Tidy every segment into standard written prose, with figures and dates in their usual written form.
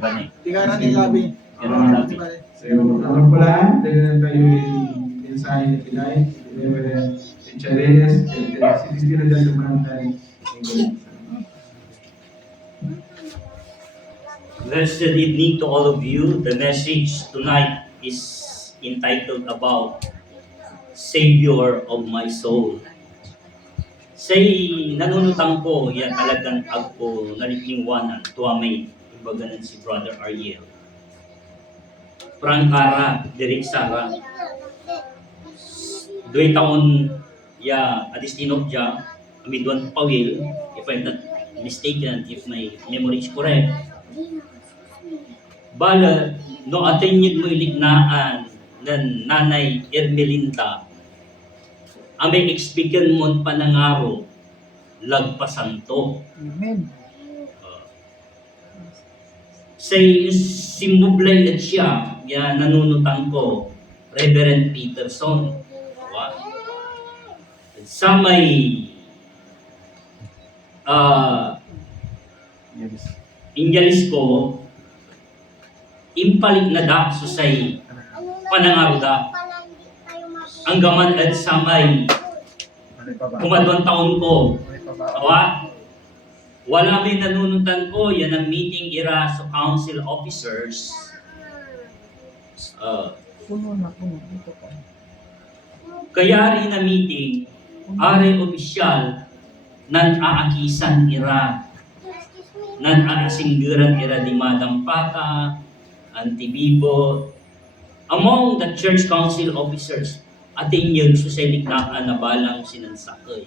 Tingnan ni Labi. So, alam ko lang, dahil tayo yung mensahe na pinay, Reverend Richard Reyes, sinisira dyan sa barangay. Blessed evening to all of you. The message tonight is entitled about Savior of my soul. Say, nanunutang ko, yan talagang ako nalilingwanan, tuwamay, ibaganan si Brother Ariel. Prangkara, Derek Sara. 2 taon, ya, adistino dya, amidwan pawil, if I'm not mistaken, if my memory is correct. Bala, no atenyid mo ilignaan ng Nanay Ermelinda, aming explican mo panangaro, lagpasanto. Amen. Say, simublay at siya, yan nanunutan ko, Reverend Peterson. Wow. Sa may Inyalis ko, impalik na da so say panangaro da. Ang gaman at sa may kumadwan taon ko. Awa, wala may nanunutan ko, yan ang meeting ira sa council officers. Puno na. Dito po. Kaya rin na meeting, are opisyal, nan aakisan ira, nan aasinggiran ira di Madam Pata, Antibibo, among the church council officers, atin yun suseliknaan na balang sinansakay.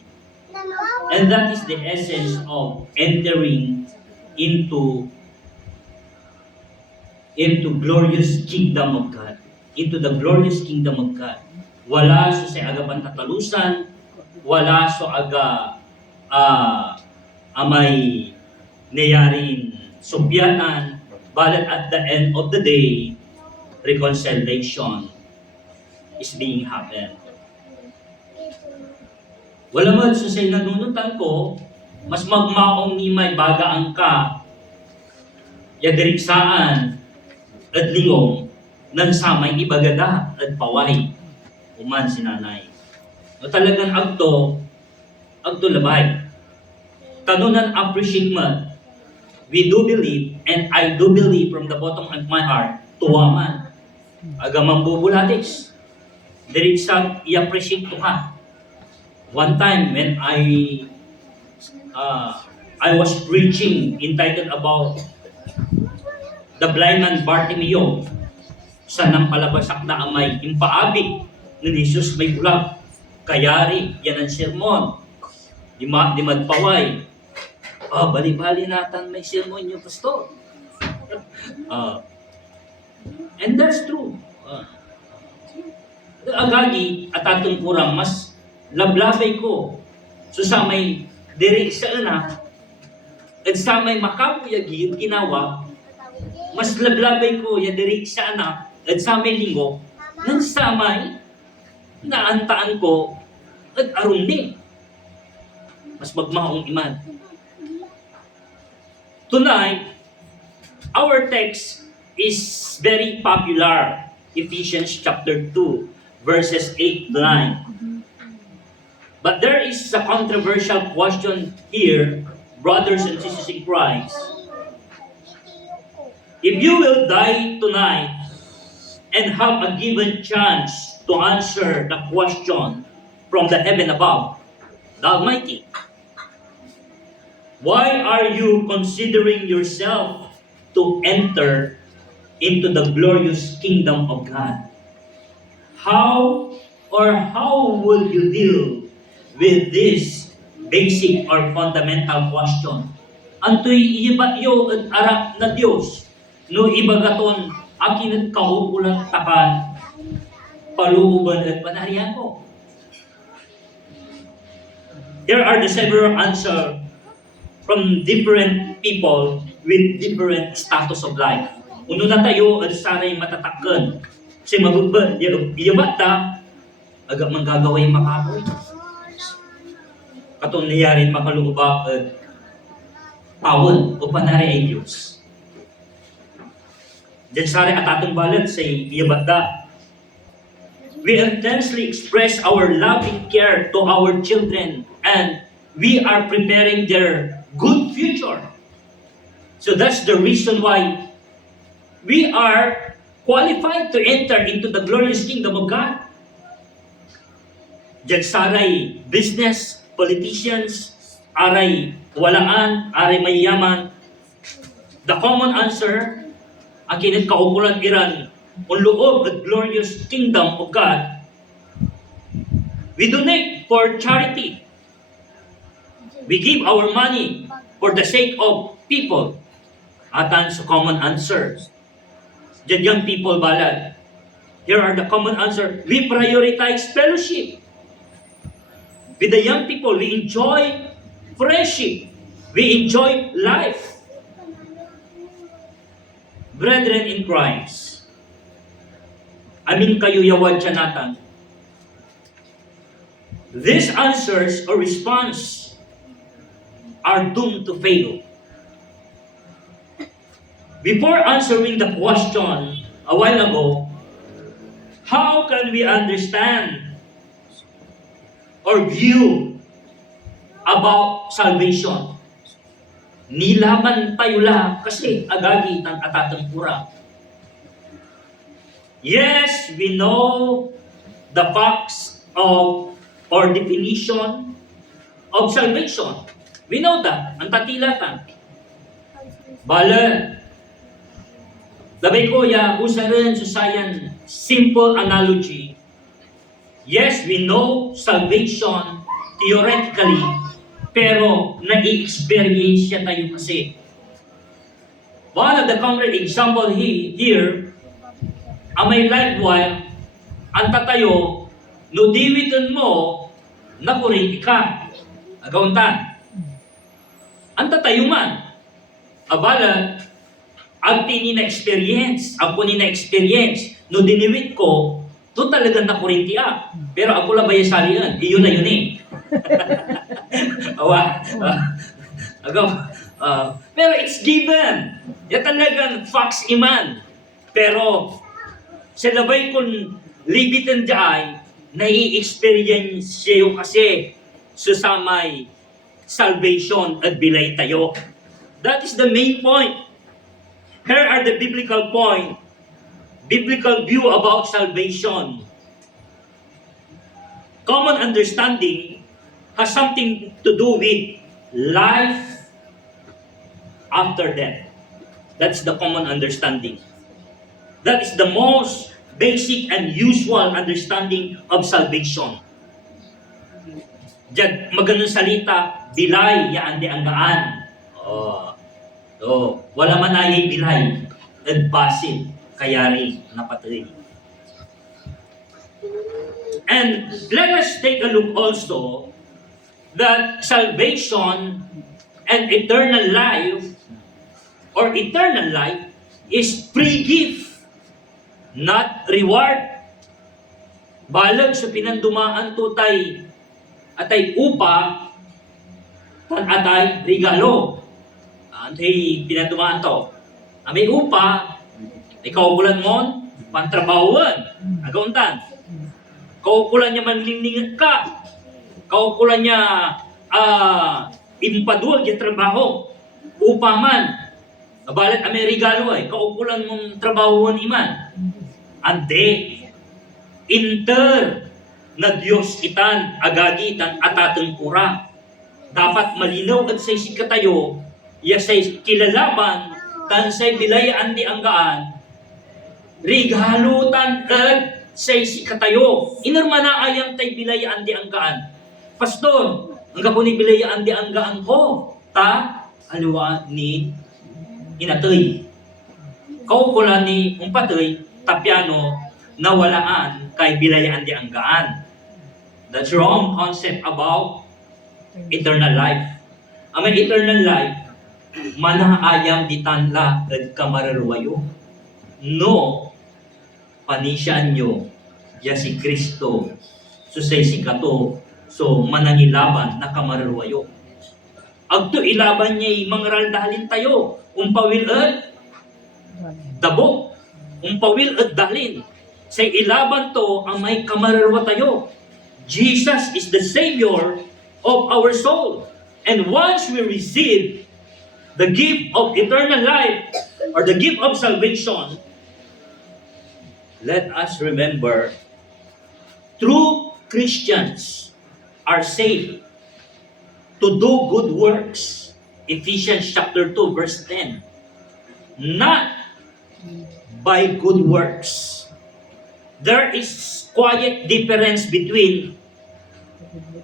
And that is the essence of entering into glorious kingdom of God. Into the glorious kingdom of God. Wala so sa aga pantatalusan, wala so aga amay nayarin subyatan, but at the end of the day, reconciliation is being happened. Wala man so say nanunutan ko, mas magmaong ni may baga ang ka, yadiriksaan, at lingong, nang samay ibagada at paway, uman si nanay. O talagang agto labay. Tanunan appreciate mo, we do believe, and I do believe from the bottom of my heart, tuwaman, agamang bubulatis, diriksa i-appreciate to ka. One time when I was preaching entitled about the blind man Bartimeo, sa nang palabasak na amay impaabig ng Jesus may bulag. Kayari, yan ang sermon. Di madpaway. Bali-bali natan may sermon yung pastor. And that's true. Agagi at atong kurang mas lablabay ko. So sa may direk sa anak, at sa may makapuyagin ginawa, mas lablabay ko ya direk sa anak, at sa may linggo, nang sa may naantaan ko, at arum din. Mas magmaong iman. Tonight, our text is very popular. Ephesians chapter 2, verses 8 to 9. But there is a controversial question here, brothers and sisters in Christ. If you will die tonight and have a given chance to answer the question from the heaven above, the Almighty, why are you considering yourself to enter into the glorious kingdom of God? How will you deal with this basic or fundamental question? Anto'y iba yo at arak na Diyos, no ibagaton akin at kaukulat takan, paluuban at panarihan ko. There are the several answers from different people with different status of life. Uno na tayo at sana'y matatakan. Kasi mabubad, iyabat ta, agad manggagaway makakoy. Katong nayarin makaluubak at pawon o panari ay Diyos. Diyan sari at atong balat sa iyabanda. We intensely express our loving care to our children and we are preparing their good future. So that's the reason why we are qualified to enter into the glorious kingdom of God. Diyan saray business, politicians, aray walaan, aray mayaman. The common answer, ang kinit kaukulan iran, ang loob at glorious kingdom of God, we donate for charity. We give our money for the sake of people. Atan sa common answers. Diyan young people balad. Here are the common answer. We prioritize fellowship. With the young people, we enjoy friendship. We enjoy life. Brethren in Christ, amin kayo yawad siya natan. These answers or response are doomed to fail. Before answering the question a while ago, how can we understand or view about salvation? Nilaman tayo lang kasi agagi ng atatang pura. Yes, we know the facts of or definition of salvation. We know that. Ang tatilatan. Bala. Labay ko ya, usaran susayan simple analogy. Yes, we know salvation theoretically, pero nai-experience siya tayo kasi. One of the concrete example here, amay likewise, ang tatayo, no diwiton mo, nakurin ka. Agauntan. Ang tatayo man, abala, ang tini na experience, ako ni na experience, no diniwit ko, to talagang nakurinti Pero ako lang ba yung salian? Iyon na yun eh. Pero it's given. Ya talagang facts iman. Pero sa labay kung libitan dyan, nai-experience siya kasi susamay salvation at bilay tayo. That is the main point. Here are the biblical view about salvation. Common understanding has something to do with life after death. That's the common understanding. That is the most basic and usual understanding of salvation. Diyan, magandang salita, bilay, yaan di anggaan. Wala man ay bilay, nagbasin, kayari, napatay. And let us take a look also that salvation and eternal life is free gift, not reward. Balag sa pinandumaan tutay atay upa tan atay regalo. Antay pinandumaan to. Amay upa, ikaw bulan mon, pantrabawan, agauntan. Kaukulan niya manlinglingan ka. Kaukulan niya impaduag yung trabaho. Upaman. Nabalat may regalo ay. Kaukulan mong trabahoan iman. Ande. Inter na Diyos itan, agagitan, atatang pura. Dapat malinaw at say si katayo, ya say kilalaban, tan say bilayaan di anggaan, regalo tan at say si katayo. Inormana ayang tay bilayaan di anggaan. Pastor, ang kapuni bilayaan di anggaan ko, ta, aliwa ni inatoy. Kaukulan ni umpatoy, tapyano, nawalaan kay bilayaan di anggaan. That's wrong concept about eternal life. Ang may eternal life, manaayam di tanla at kamararwayo. No, panisyan nyo, ya si Kristo, so say si kato, so manangilaban na kamararwayo. Agto ilaban niya mangaral dahalin tayo, umpawil at dabo, Umpawil at dalin. Say ilaban to ang may kamararwa tayo. Jesus is the Savior of our soul. And once we receive the gift of eternal life or the gift of salvation, let us remember, true Christians are saved to do good works. Ephesians chapter 2 verse 10. Not by good works. There is quiet difference between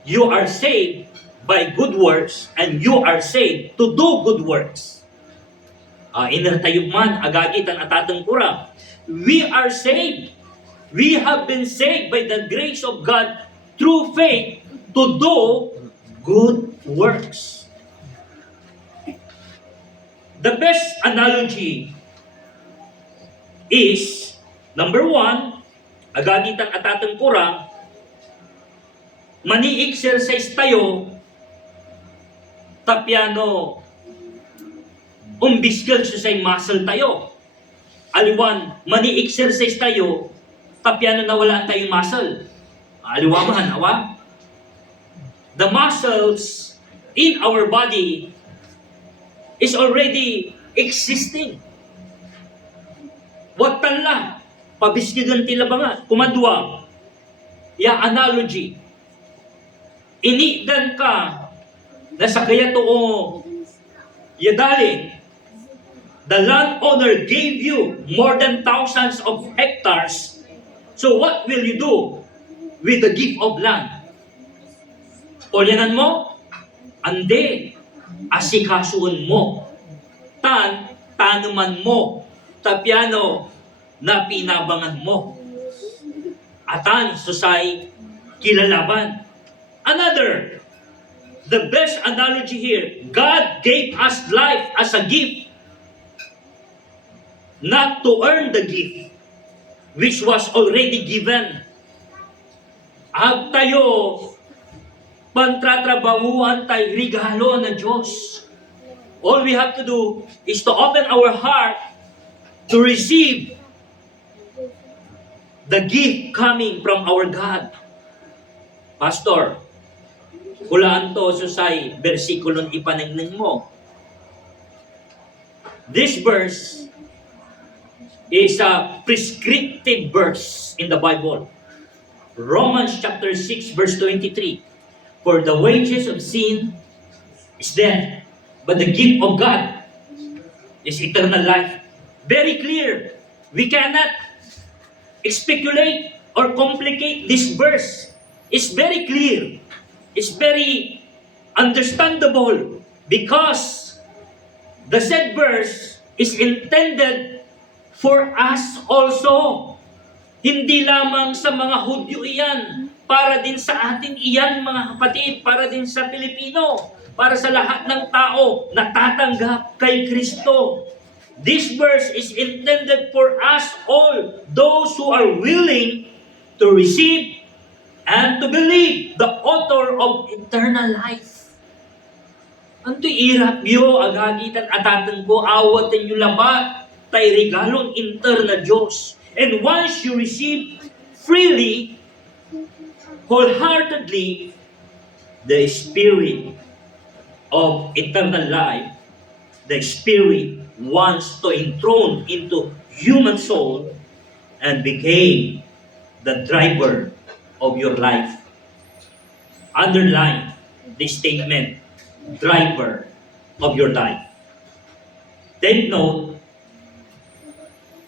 you are saved by good works and you are saved to do good works. Inertayog man, agagitan atatang kura. We are saved. We have been saved by the grace of God through faith to do good works. The best analogy is, number one, agagitan atatang kura, mani-exercise tayo, tapyano, umbiskel sa say muscle tayo. Aliwan, mani-exercise tayo, tapyano nawala tayong muscle. Aliwaman, awa? The muscles in our body is already existing. Watan lang, pabiskigan tila ba nga, kumadwa, ya analogy. Inidan ka, na sa kaya to yadalin, the landowner gave you more than thousands of hectares. So what will you do with the gift of land? Polyanan mo? Ande, asikasuon mo. Tanuman mo. Tapyano, na pinabangan mo. Atan, susay, kilalaban. Another, the best analogy here, God gave us life as a gift, not to earn the gift, which was already given. Ag tayo, pantratrabahuan tayo, regalo ng Diyos. All we have to do is to open our heart to receive the gift coming from our God. Pastor, hulaan to susay versikulon ipanagnan mo. This verse is a prescriptive verse in the Bible. Romans chapter 6 verse 23. For the wages of sin is death, but the gift of God is eternal life. Very clear. We cannot speculate or complicate this verse. It's very clear. It's very understandable because the said verse is intended for us also. Hindi lamang sa mga Hudyo iyan, para din sa atin iyan mga kapatid, para din sa Pilipino, para sa lahat ng tao na tatanggap kay Kristo. This verse is intended for us all, those who are willing to receive and to believe the author of eternal life. Anto irap yo, agagitan atatan ko, awatan yu labat, tay regalon interna Diyos. And once you receive freely, wholeheartedly, the Spirit of eternal life, the Spirit wants to enthrone into human soul and became the driver of your life. Underline the statement, driver of your life. Take note,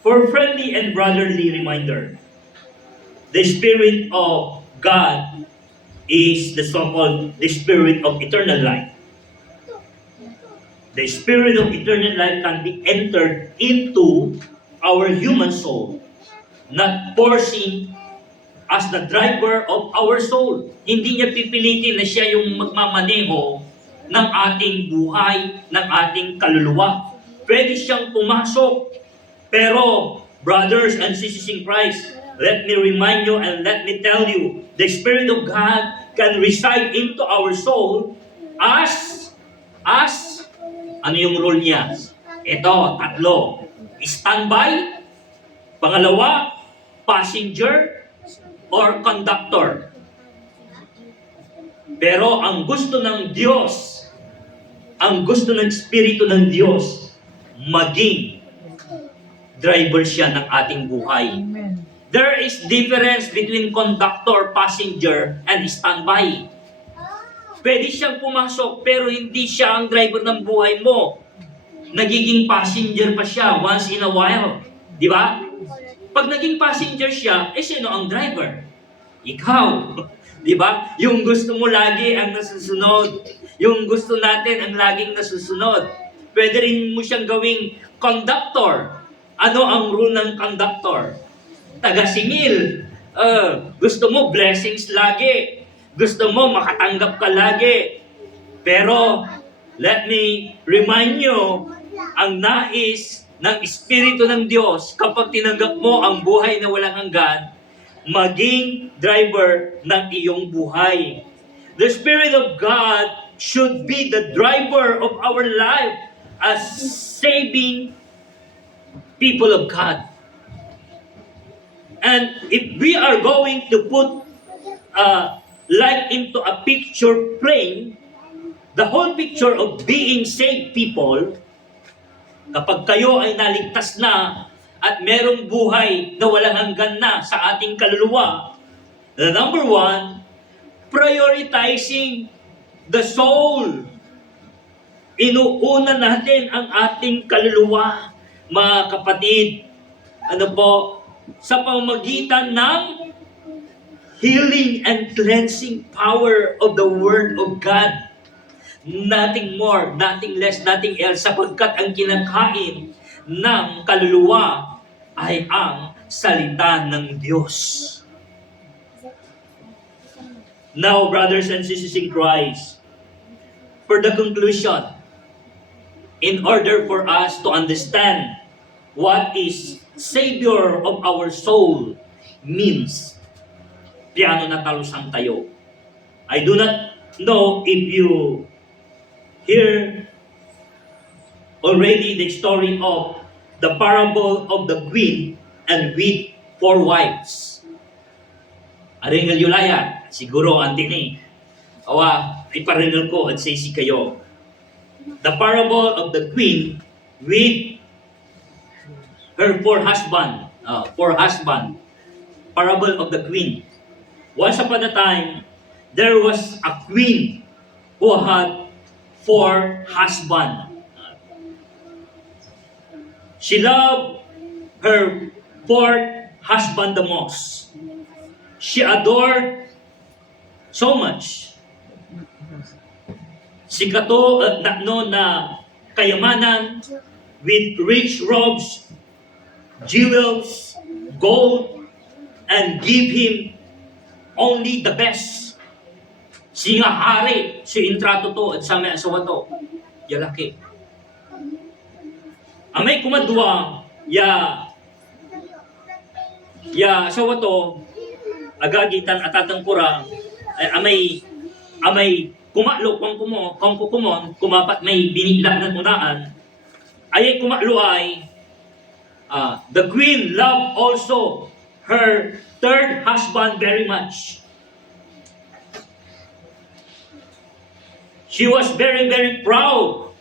for friendly and brotherly reminder, the Spirit of God is the so-called the Spirit of eternal life. The Spirit of eternal life can be entered into our human soul, not forcing as the driver of our soul. Hindi niya pipilitin na siya yung magmamaneho ng ating buhay, ng ating kaluluwa. Pwede siyang pumasok. Pero, brothers and sisters in Christ, let me remind you and let me tell you, the Spirit of God can reside into our soul as ano yung role niya? Ito, tatlo. Standby, Pangalawa, passenger or conductor. Pero ang gusto ng Diyos, ang gusto ng Espiritu ng Diyos, maging driver siya ng ating buhay. Amen. There is difference between conductor, passenger, and standby. Pwede siyang pumasok pero hindi siya ang driver ng buhay mo. Nagiging passenger pa siya once in a while. Di ba? Pag naging passenger siya, sino ang driver? Ikaw. Di ba? Yung gusto mo lagi ang nasusunod. Yung gusto natin ang laging nasusunod. Pwede rin mo siyang gawing conductor. Ano ang rule ng conductor? Taga-singil. Gusto mo blessings lagi. Gusto mo makatanggap ka lagi. Pero, let me remind you, ang nais ng Espiritu ng Diyos, kapag tinanggap mo ang buhay na walang hanggan, maging driver ng iyong buhay. The Spirit of God should be the driver of our life as saving people of God. And if we are going to put life into a picture frame, the whole picture of being saved people, kapag kayo ay naligtas na at merong buhay na walang hanggan na sa ating kaluluwa, the number one, prioritizing the soul. Inuuna natin ang ating kaluluwa, mga kapatid. Ano po? Sa pamamagitan ng healing and cleansing power of the Word of God. Nothing more, nothing less, nothing else, sapagkat ang kinakain ng kaluluwa ay ang salita ng Diyos. Now, brothers and sisters in Christ, for the conclusion, in order for us to understand what is Savior of our soul means, piano na talusang tayo. I do not know if you hear already the story of the parable of the queen and with 4 wives. Aringal yulaya, siguro antini. Awa, iparingal ko at say si kayo. The parable of the queen with her 4 husband. 4 husband. Parable of the queen. Once upon a time, there was a queen who had 4 husbands. She loved her 4th husband the most. She adored so much. Si Kato na kayamanan with rich robes, jewels, gold, and give him only the best. Si nga hari, si intrato to at sa may asawa to. Yalaki. Amay kumadwa, ya asawa to, agagitan atatang kurang, amay kumalo kung kukumon, kumapat may binigla ng unaan, ay kumalo ay, the queen loved also her 3rd husband very much. She was very, very proud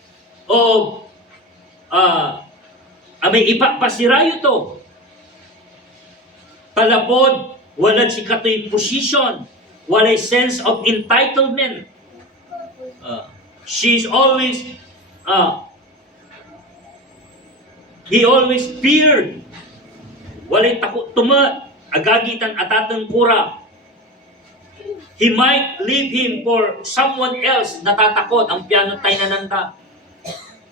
of may ipapasirayo to. Talapod, wala si katoy position, wala sense of entitlement. She's always, he always feared. Walay takot tuma, agagitan atatang kura. He might leave him for someone else natatakot ang piano tayo nananda.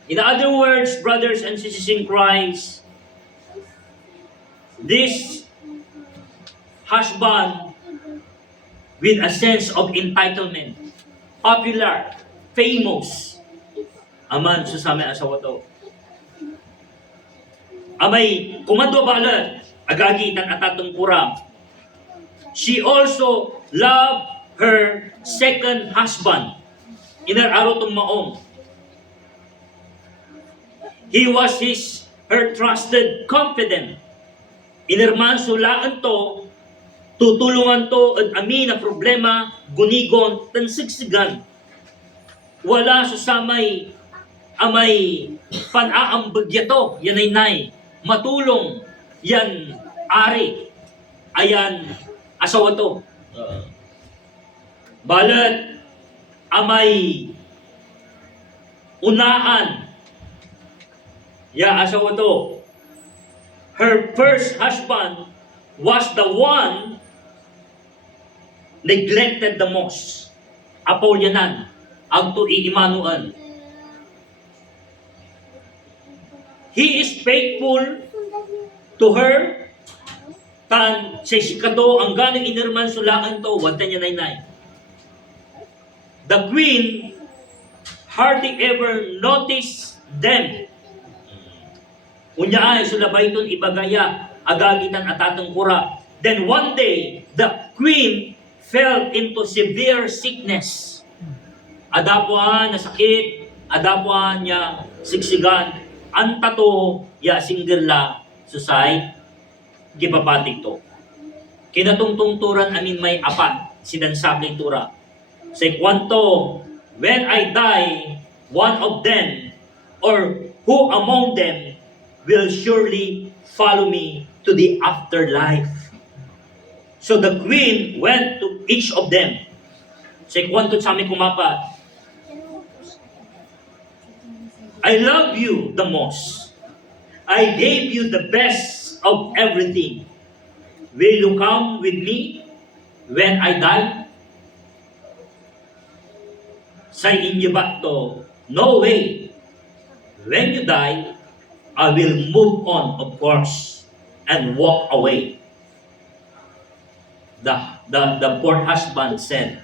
In other words, brothers and sisters in Christ, this husband with a sense of entitlement, popular, famous, aman susame asawa to. Amay kumadwa balat, agagitan atatang kurang. She also loved her 2nd husband. Inararo tong maong. He was her trusted confidant. Inirman sulaan to, tutulungan to at amin na problema, gunigon, tansigsigan. Wala susamay amay panaambagya to, yan ay nay. Matulong, yan ari, ayan asawa to. Balat, amay unaan, ya asawa to. Her first husband was the one neglected the most. Apaw yanan, ang tu'i Immanuel. He is faithful to her. Tan sa sikato ang ganang inirman sulaan to, wanta niya naynay. The queen hardly ever noticed them. Unya ay sulabay ton ibagaya, agagitan atatang kura. Then one day, the queen fell into severe sickness. Adapuan na sakit, adapuan niya sigsigan, antato ya singgirla susay, gipapatig to. Kinatungtungturan amin may apat, sinansabling tura. Say kwanto, when I die, one of them, or who among them, will surely follow me to the afterlife. So the queen went to each of them. Say kwanto sa amin kumapat, I love you the most. I gave you the best of everything. Will you come with me when I die? Sa inyo ba to? No way. When you die, I will move on, of course, and walk away. The poor husband said.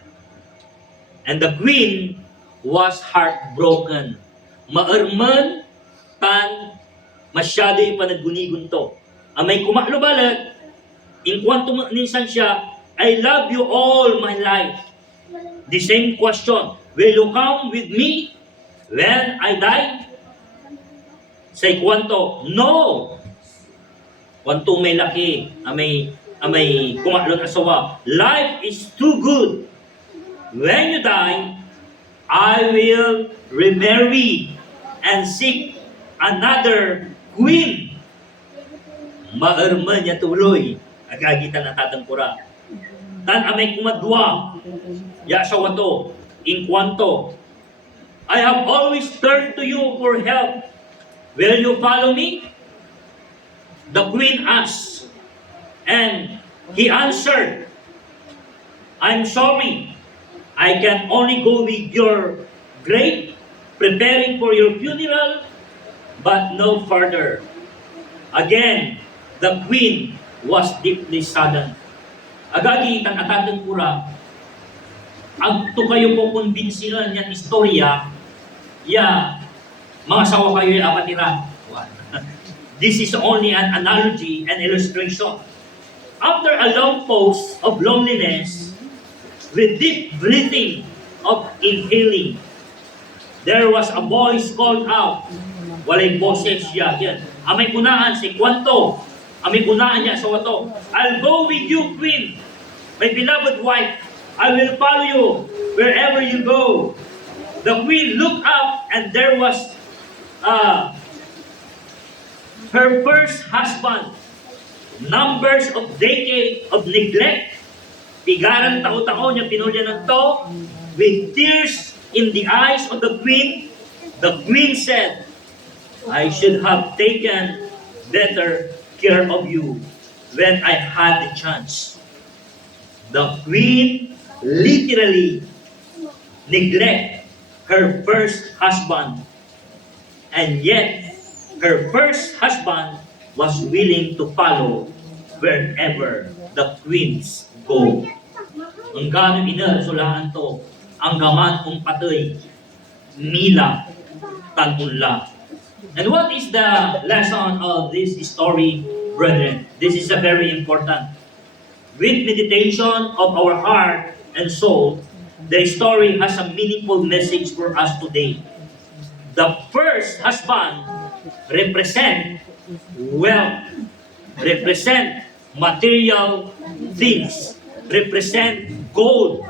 And the queen was heartbroken. Maarman tan masyado yung panagunigon to. Amay kumaklubalat, in kwanto minsan siya, I love you all my life. The same question, will you come with me when I die? Say kwanto, no. Kwanto may laki, amay kumaklon asawa. Life is too good. When you die, I will remarry and seek another queen. Maarman niya tuloy, agagitan na tatangkura. Tan amay kumadwa, ya asawa to, in kwanto, I have always turned to you for help. Will you follow me? The queen asked, and he answered, I'm sorry, I can only go with your grave, preparing for your funeral, but no further. Again, the queen was deeply saddened. Agagi itan atatang kura, ang to kayo po kumbinsihan yan istorya, ya, mga sawa kayo yung apatira. This is only an analogy and illustration. After a long pause of loneliness, with deep breathing of inhaling, there was a voice called out. Walay boses siya. Yan. Amay kunaan si kwanto. Amay kunaan niya sa wato. I'll go with you, queen, my beloved wife. I will follow you wherever you go. The queen looked up and there was her first husband. Numbers of decades of neglect. Pigaran tao-tao niya pinulya ng to. With tears in the eyes of the queen said, I should have taken better care of you when I had the chance. The queen literally neglect her first husband, and yet her first husband was willing to follow wherever the queens go. Ang ganong inasulahan to, ang gaman kong patoy, mila, tanunla. And what is the lesson of this story, brethren? This is a very important. With meditation of our heart and soul, the story has a meaningful message for us today. The first husband represents wealth, represent material things, represent gold,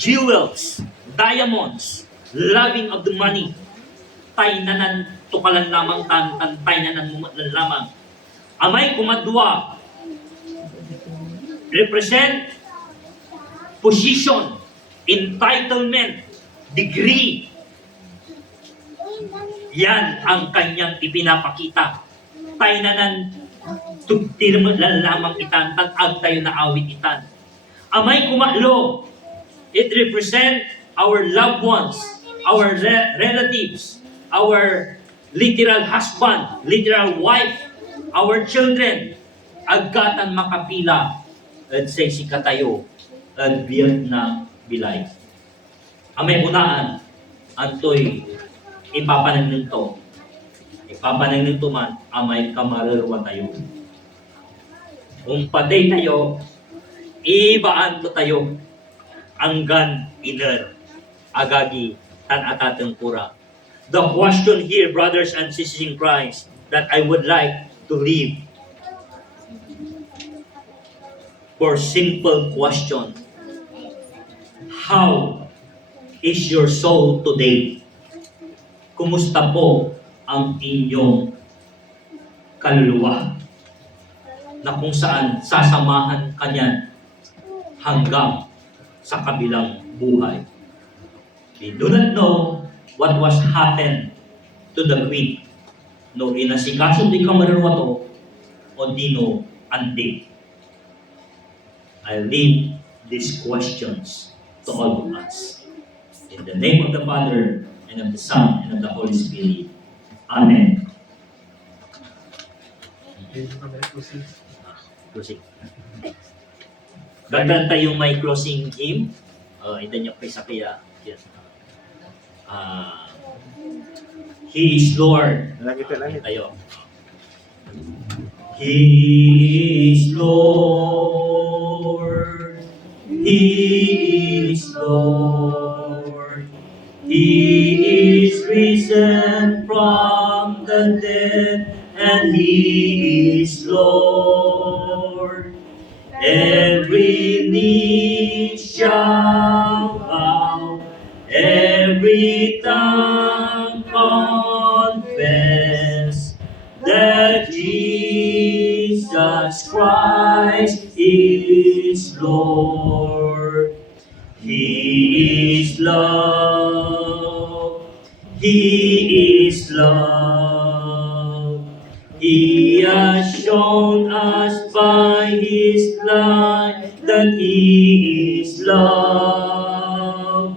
jewels, diamonds, loving of the money, taynanan tukalan lamang taynanan mo lamang. Amay kumadwa, represent position, entitlement, degree. Yan ang kanyang ipinapakita. Taynanan tugtirman lamang itan, tag tayo na awit itan. Amay kumatlo, it represent our loved ones, our relatives, our literal husband, literal wife, our children. Agkatan makapila, at say si katayo, at biyat na bilay. Amay unaan, antoy ipapanagnin to. Ipapanagnin to man, amay kamarerwa tayo. Patay tayo, ibaan to tayo, anggan iner, agagi, tan atateng pura. The question here, brothers and sisters in Christ, that I would like to leave for simple question. How is your soul today? Kumusta po ang inyong kaluluwa? Na kung saan sasamahan ka niyan hanggang sa kabilang buhay. We do not know what was happened to the queen. No inasikaso di kamarerwa to o dino andi. I leave these questions to all of us. In the name of the Father, and of the Son, and of the Holy Spirit. Amen. Closing. Ganda tayong may closing hymn. Ito niyo kay sa kaya. Yes. He is Lord. Tayo. He is Lord. He is Lord. He is risen from the dead, and He is Lord. Every knee shall bow, every tongue confess that Jesus Christ is Lord. He is love. He is love. He has shown us by His life that He is love.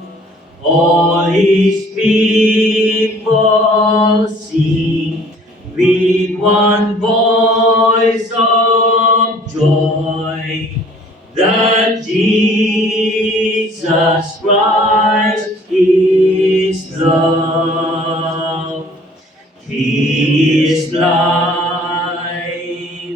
All His people sing with one voice of joy that Jesus Christ is love. He is life.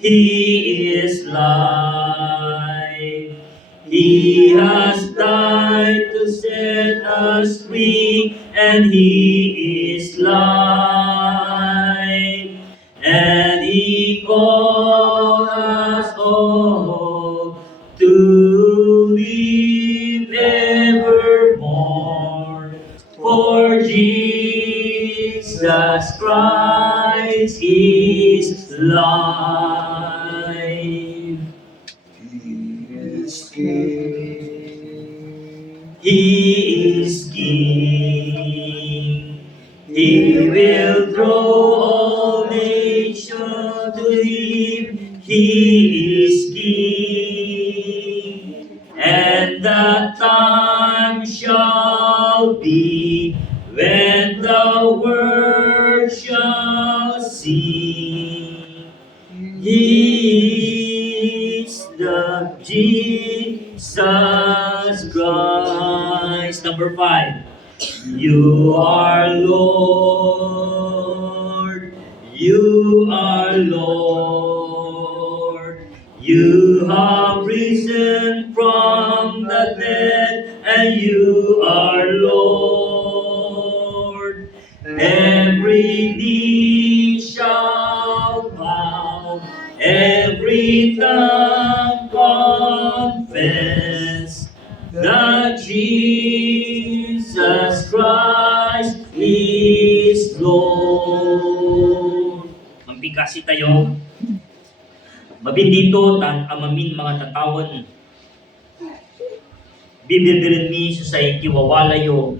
He is life. He has died to set us free, and He is life. And He called us all to live evermore. For Jesus Christ is life. He is King. He is King. He will draw all nations to Him. He is King. And the time shall be when the world shall sing. He is the Jesus Christ. Number 5. You are Lord. You are Lord. You have risen from the dead, and you are Lord. Every knee shall bow, Every tongue confess that Jesus Christ is Lord. Mampikasi tayo. Mabindito tan amamin mga tatawan. Bibibirin mi sa ikiwawalayo.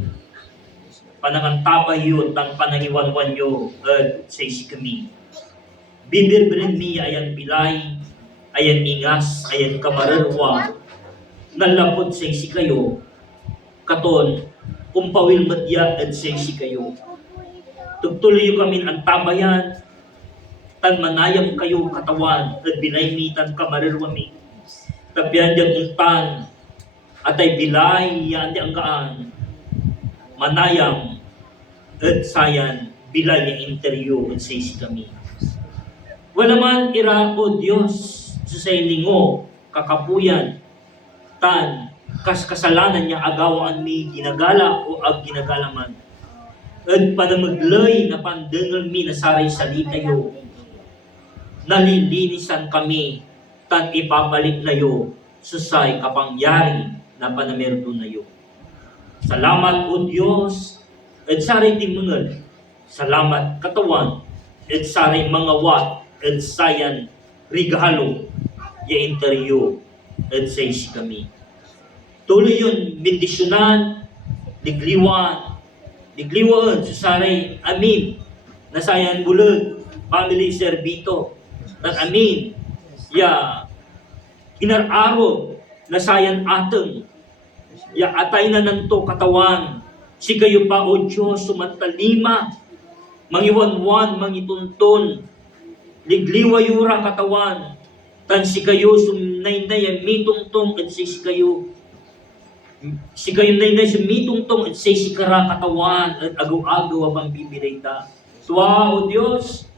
Panangantabayo tan panangiwanwanyo at sa isi kami. Bibirbirin mi ayan bilay, ayan ingas, ayan kamararwa, nalapot sa isi kayo, katon, umpawil matya at sa isi kayo. Tugtuloy kami ang tabayan, tan manayam kayo katawan, at bilay mi tan kamararwa mi. Tapian dyan untan, at ay bilay yan di anggaan, manayam, at sayan, bilay yung interview at sa isi kami. Wala man ira o Diyos sa lingo, kakapuyan, tan, kasalanan niya agawaan mi ginagala o ag ginagalaman. At panamaglay na pandengal mi nasaray salitayo, nalilinisan kami, tan ipabalik layo, susay kapangyari na panamerto nayo. Salamat o Diyos, at saray timungal, salamat katawan, at saray mga wat, at sayan regalo ya interview at says kami. Tuloy yun, bendisyonan, digliwan sa saray amin, na sayan bulag, family servito, at amin, ya kinararo, na sayan ateng, ya atay na nanto katawan, si kayo pa o Diyos, sumantalima, mangiwanwan, mangituntun, ligliwa yura katawan, tan si kayo sumnaynay mitungtong at si kayo naynay sumitungtong at si kara katawan at agaw-agaw ang bibigay ta. Tuwa o Diyos,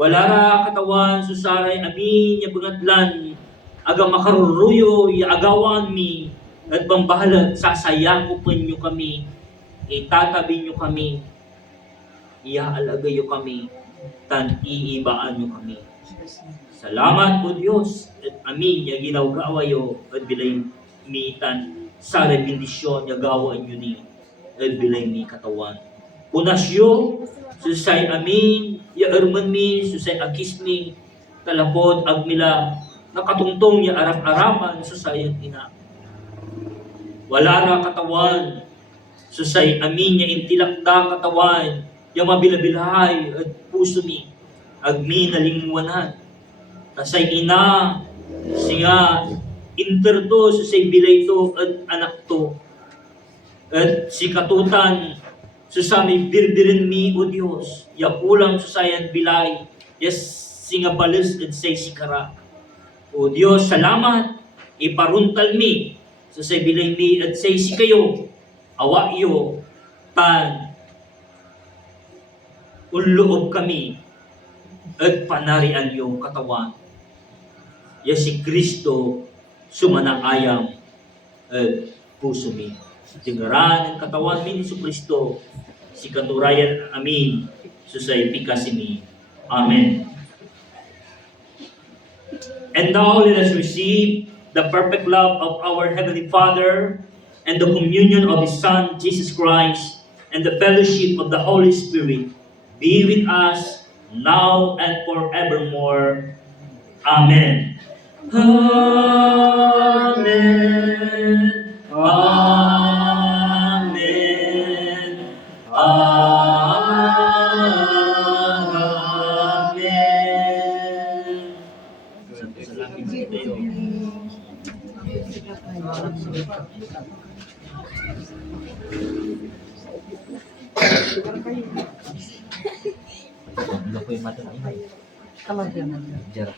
wala ra katawan susaray amin ya bangatlan aga makaruruyo ya agawan mi at pambahalag sasayakupan nyo kami, itatabi nyo kami, iaalagay nyo kami, tan iibaan nyo kami. Salamat po Diyos at amin ya ginawgawayo at bilay mi tan sa bendisyon ya gawaan nyo ni at bilay mi katawan. Punasyo, susay amin, ya erman mi, susay akis mi, talapod agmila, nakatungtong ya arap-arapan, susay at ina. Wala ra katawan, susay amin ya intilakda katawan, ya mabilabilhay at puso mi, agmi nalingwanan. Kasay ina, siya, interto, susay bilay to at anak to. At si katutan, susami birbirin mi o Diyos, ya pulang susayan bilay, ya singa balis at say sikara. O Diyos, salamat, iparuntal mi, susay bilay mi at say si kayo, awa iyo, tan, unloob kami, at panarian yung katawan. Ya si Kristo, sumanangayam, at puso mi. Tingaran ang katawan mi ni Kristo, si katurayan amin, susay pikasi mi. Amen. And now let us receive the perfect love of our Heavenly Father and the communion of His Son, Jesus Christ, and the fellowship of the Holy Spirit be with us now and forevermore. Amen. Amen. Amen. Amen. Salamat sa tayo. Ano po yung mata niya? Jarap.